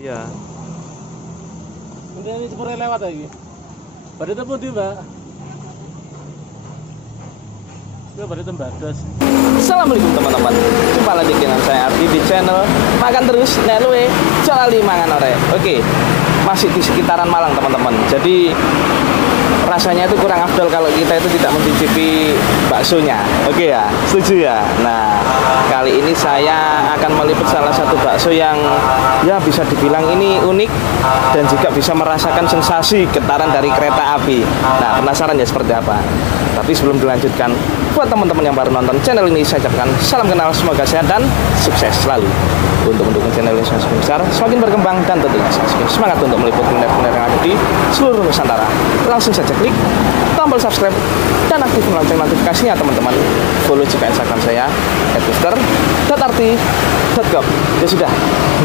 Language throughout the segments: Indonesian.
Iya. Ini cepure lewat lagi. Pada tepu di Mbak. Itu pada tembadas. Assalamualaikum teman-teman. Jumpa lagi dengan saya Ardi di channel Makan Terus Nelwe Jolali Mangan Ore. Oke, masih di sekitaran Malang teman-teman. Jadi rasanya itu kurang afdol kalau kita itu tidak mencicipi baksonya. Oke ya, setuju ya. Nah, kali ini saya akan meliput salah satu bakso yang ya bisa dibilang ini unik dan juga bisa merasakan sensasi getaran dari kereta api. Nah, penasaran ya seperti apa? Tapi sebelum dilanjutkan, buat teman-teman yang baru nonton channel ini, saya ucapkan salam kenal, semoga sehat dan sukses selalu. Untuk mendukung channel ini semakin besar, semakin berkembang, dan tentunya semakin semangat untuk meliput kuliner-kuliner yang ada di seluruh Nusantara. Langsung saja klik tombol subscribe dan aktifkan lonceng notifikasinya teman-teman. Follow juga Instagram saya @mister.arti.gov. Ya sudah,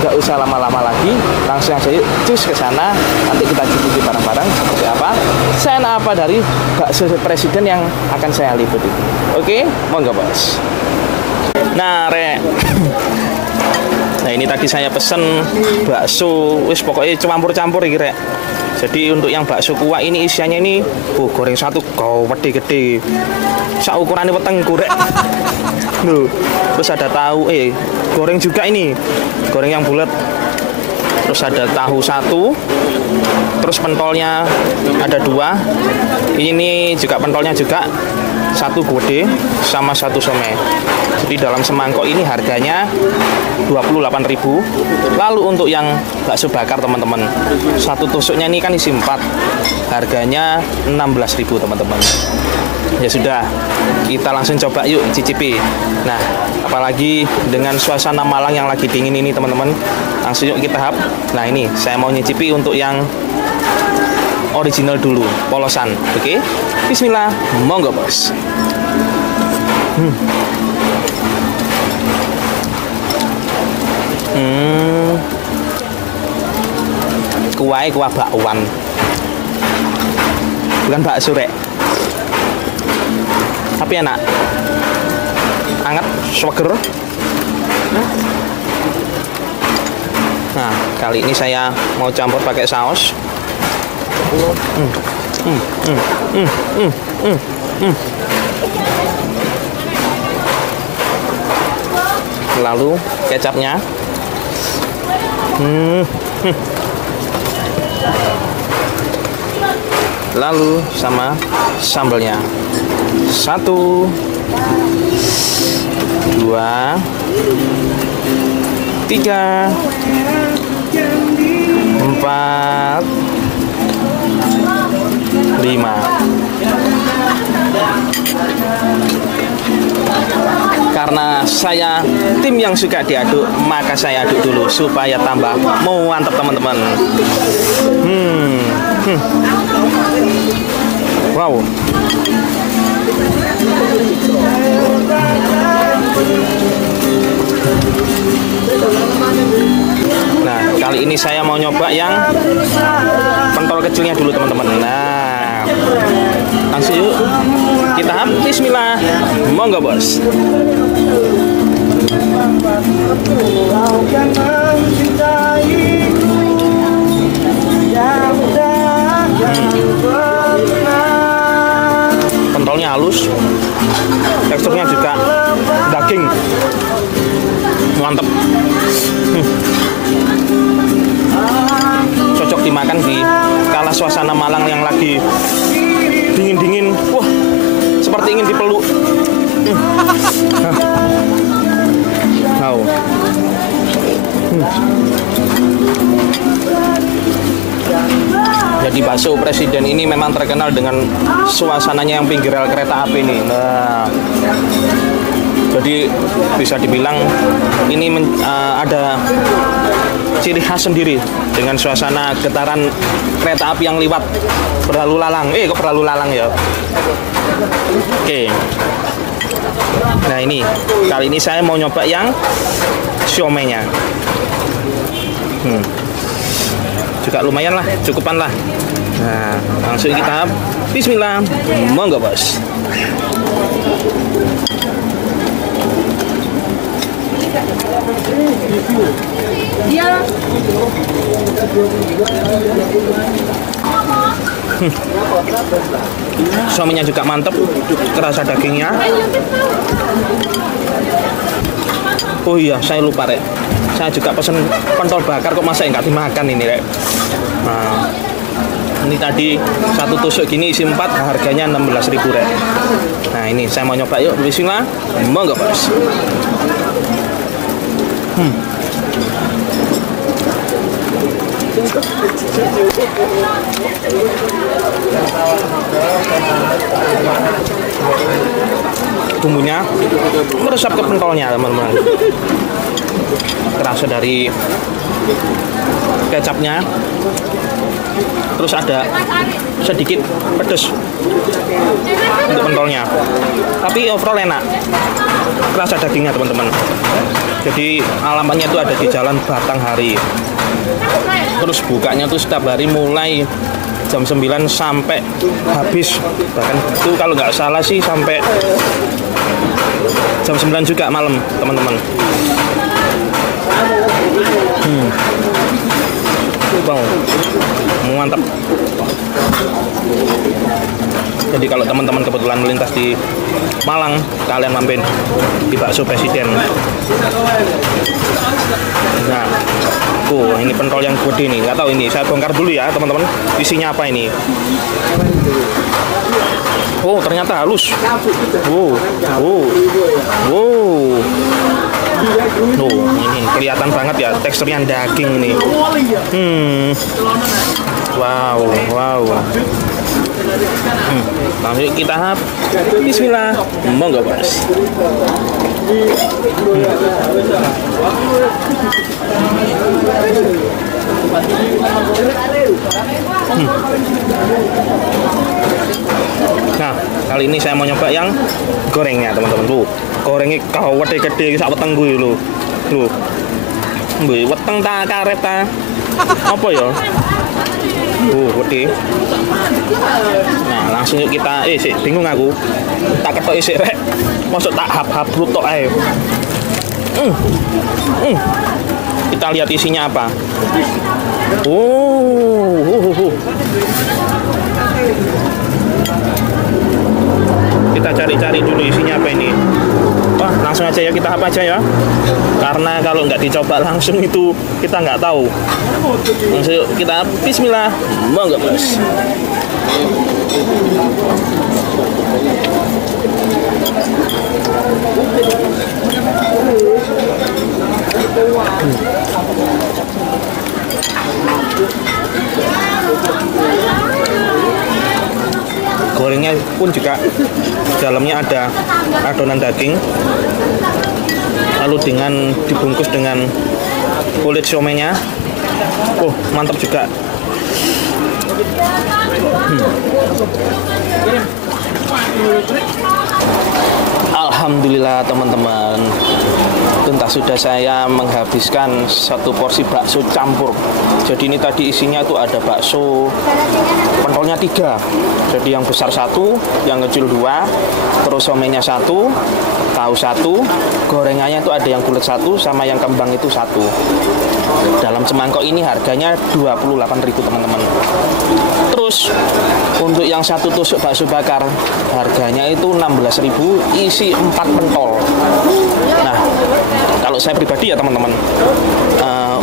nggak usah lama-lama lagi, langsung aja yuk cus ke sana. Nanti kita cicipi bareng-bareng seperti apa sena apa dari bakso presiden yang akan saya liputi. Oke, monggo bos. Nah, nah ini tadi saya pesen bakso, wis pokoknya campur-campur iki rek. Jadi untuk yang bakso kuah ini isiannya ini goreng satu gede-gede. Sak ukurannya wetengku rek. Loh, terus ada tahu goreng juga ini. Goreng yang bulat. Terus ada tahu satu. Terus pentolnya ada dua. Ini juga pentolnya juga satu gede sama satu somai. Jadi dalam semangkok ini harganya 28.000. Lalu untuk yang bakso bakar teman-teman, satu tusuknya ini kan isi 4, harganya 16.000 teman-teman. Ya sudah, kita langsung coba yuk cicipi. Nah, apalagi dengan suasana Malang yang lagi dingin ini teman-teman, langsung yuk kita hap. Nah ini saya mau nyicipi untuk yang original dulu, polosan. Oke, bismillah, monggo bos. Kuah bakwan, bukan bakso rek, tapi enak, anget, seger. Nah, kali ini saya mau campur pakai saus. Lalu kecapnya. Lalu sama sambalnya. 1, 2, 3, 4, 5. Karena saya tim yang suka diaduk, maka saya aduk dulu supaya tambah mantap teman-teman. Wow. Nah, kali ini saya mau nyoba yang pentol kecilnya dulu teman-teman. Nah, langsung yuk kita hap. Bismillah, monggo bos. Pentolnya halus, teksturnya juga daging, mantep. Cocok dimakan di kala suasana Malang yang lagi dingin-dingin. Wah, seperti ingin dipeluk. Wow. Jadi bakso presiden ini memang terkenal dengan suasananya yang pinggir rel kereta api nih. Nah, jadi bisa dibilang ini ada ciri khas sendiri dengan suasana getaran kereta api yang liwat berlalu lalang. Kok berlalu lalang ya? Oke. Nah ini, kali ini saya mau nyoba yang siomenya. Juga lumayan lah, cukupan lah. Nah, langsung kita bismillah, monggo bos. Suaminya juga mantep, kerasa dagingnya. Oh iya, saya lupa rek. Saya juga pesen pentol bakar kok masa nggak dimakan ini rek. Nah, ini tadi satu tusuk gini isi 4, harganya 16.000 rek. Nah ini saya mau nyoba yuk, bismillah. Monggo bos. Bumbunya meresap ke pentolnya teman-teman. Terasa dari kecapnya. Terus ada sedikit pedas untuk pentolnya. Tapi overall enak. Rasa dagingnya teman-teman. Jadi alamatnya itu ada di Jalan Batanghari. Terus bukanya tuh setiap hari mulai jam 9 sampai habis. Bahkan itu kalau nggak salah sih sampai jam 9 juga malam teman-teman. Wow, mantap. Jadi kalau teman-teman kebetulan melintas di Malang, kalian mampir di Bakso Presiden. Nah, ini pentol yang gede nih. Nggak tahu ini, saya bongkar dulu ya teman-teman. Isinya apa ini? Oh, ternyata halus. Ini kelihatan banget ya teksturnya daging ini. Wow. Langsung kita bismillah. Monggo bos. Nah, kali ini saya mau nyoba yang gorengnya teman-teman. Tuh, gorengnya kau gede-gede sak weteng gue lho. Tuh. Mbok weteng ta karet ta. Apa ya? Gede. Nah, langsung yuk kita sik bingung aku. Tak ketok isik rek. Masuk tak hap-hap tok ae. Kita lihat isinya apa. Kita cari-cari dulu isinya apa ini. Wah, langsung aja ya, kita apa aja ya. Karena kalau nggak dicoba langsung itu kita nggak tahu. Langsung yuk, kita bismillah. Monggo bos. Gorengnya pun juga dalamnya ada adonan daging, lalu dibungkus dengan kulit siomennya. Oh, mantap juga. Alhamdulillah teman-teman, tuntas sudah saya menghabiskan satu porsi bakso campur. Jadi ini tadi isinya itu ada bakso pentolnya 3. Jadi yang besar 1, yang kecil 2, terus somennya 1, tahu 1, gorengannya itu ada yang bulat 1 sama yang kembang itu 1. Dalam semangkok ini harganya 28.000 teman-teman. Terus untuk yang satu tusuk bakso bakar harganya itu 16.000, isi 4 pentol. Nah, kalau saya pribadi ya teman-teman,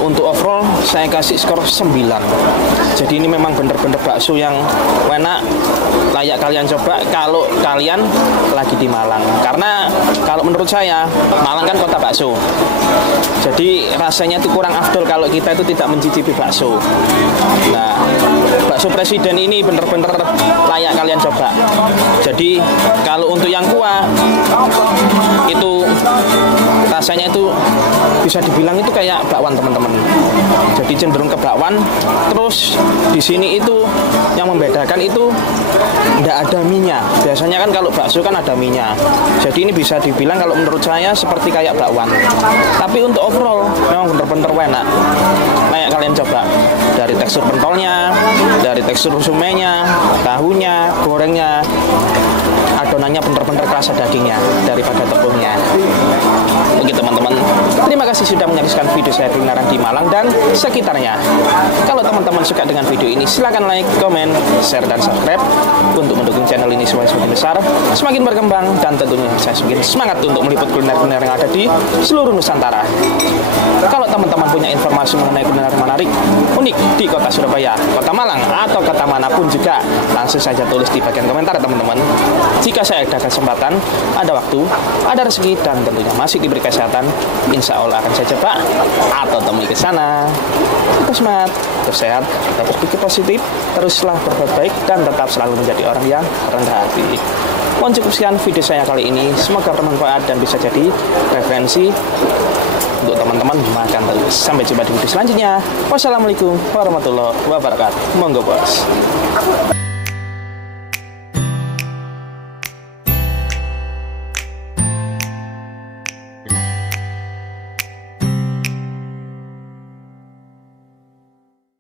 untuk overall saya kasih skor 9. Jadi ini memang bener-bener bakso yang enak, layak kalian coba kalau kalian lagi di Malang. Karena kalau menurut saya Malang kan kota bakso. Jadi rasanya itu kurang afdol kalau kita itu tidak mencicipi bakso. Nah, bakso Presiden ini bener-bener layak kalian coba. Jadi kalau untuk yang kuah itu rasanya itu bisa dibilang itu kayak bakwan teman-teman. Jadi cenderung ke bakwan. Terus di sini itu yang membedakan itu tidak ada minyak. Biasanya kan kalau bakso kan ada minyak. Jadi ini bisa dibilang kalau menurut saya seperti kayak bakwan. Tapi untuk overall memang bener-bener enak. Layak kalian coba. Dari tekstur pentolnya, dari tekstur sumenya, tahunya, gorengnya, adonan adonannya bener-bener kerasa dagingnya daripada tepungnya. Oke teman-teman, terima kasih sudah menyaksikan video saya kulineran di Malang dan sekitarnya. Kalau teman-teman suka dengan video ini, silahkan like, komen, share, dan subscribe untuk mendukung channel ini semakin besar, semakin berkembang, dan tentunya saya semakin semangat untuk meliput kuliner-kuliner yang ada di seluruh Nusantara. Kalau teman-teman punya informasi mengenai kuliner menarik, unik di kota Surabaya, kota Malang, atau kota manapun juga, langsung saja tulis di bagian komentar teman-teman. Jika saya ada kesempatan, ada waktu, ada rezeki, dan tentunya masih diberi kesehatan, insya Allah akan saya coba atau temui ke sana. Tetap semangat, tetap sehat, tetap berpikir positif, teruslah berbuat baik, dan tetap selalu menjadi orang yang rendah hati. Mohon cukup sekian video saya kali ini. Semoga bermanfaat dan bisa jadi referensi untuk teman-teman makan terus. Sampai jumpa di video selanjutnya. Wassalamualaikum warahmatullahi wabarakatuh. Monggo bos.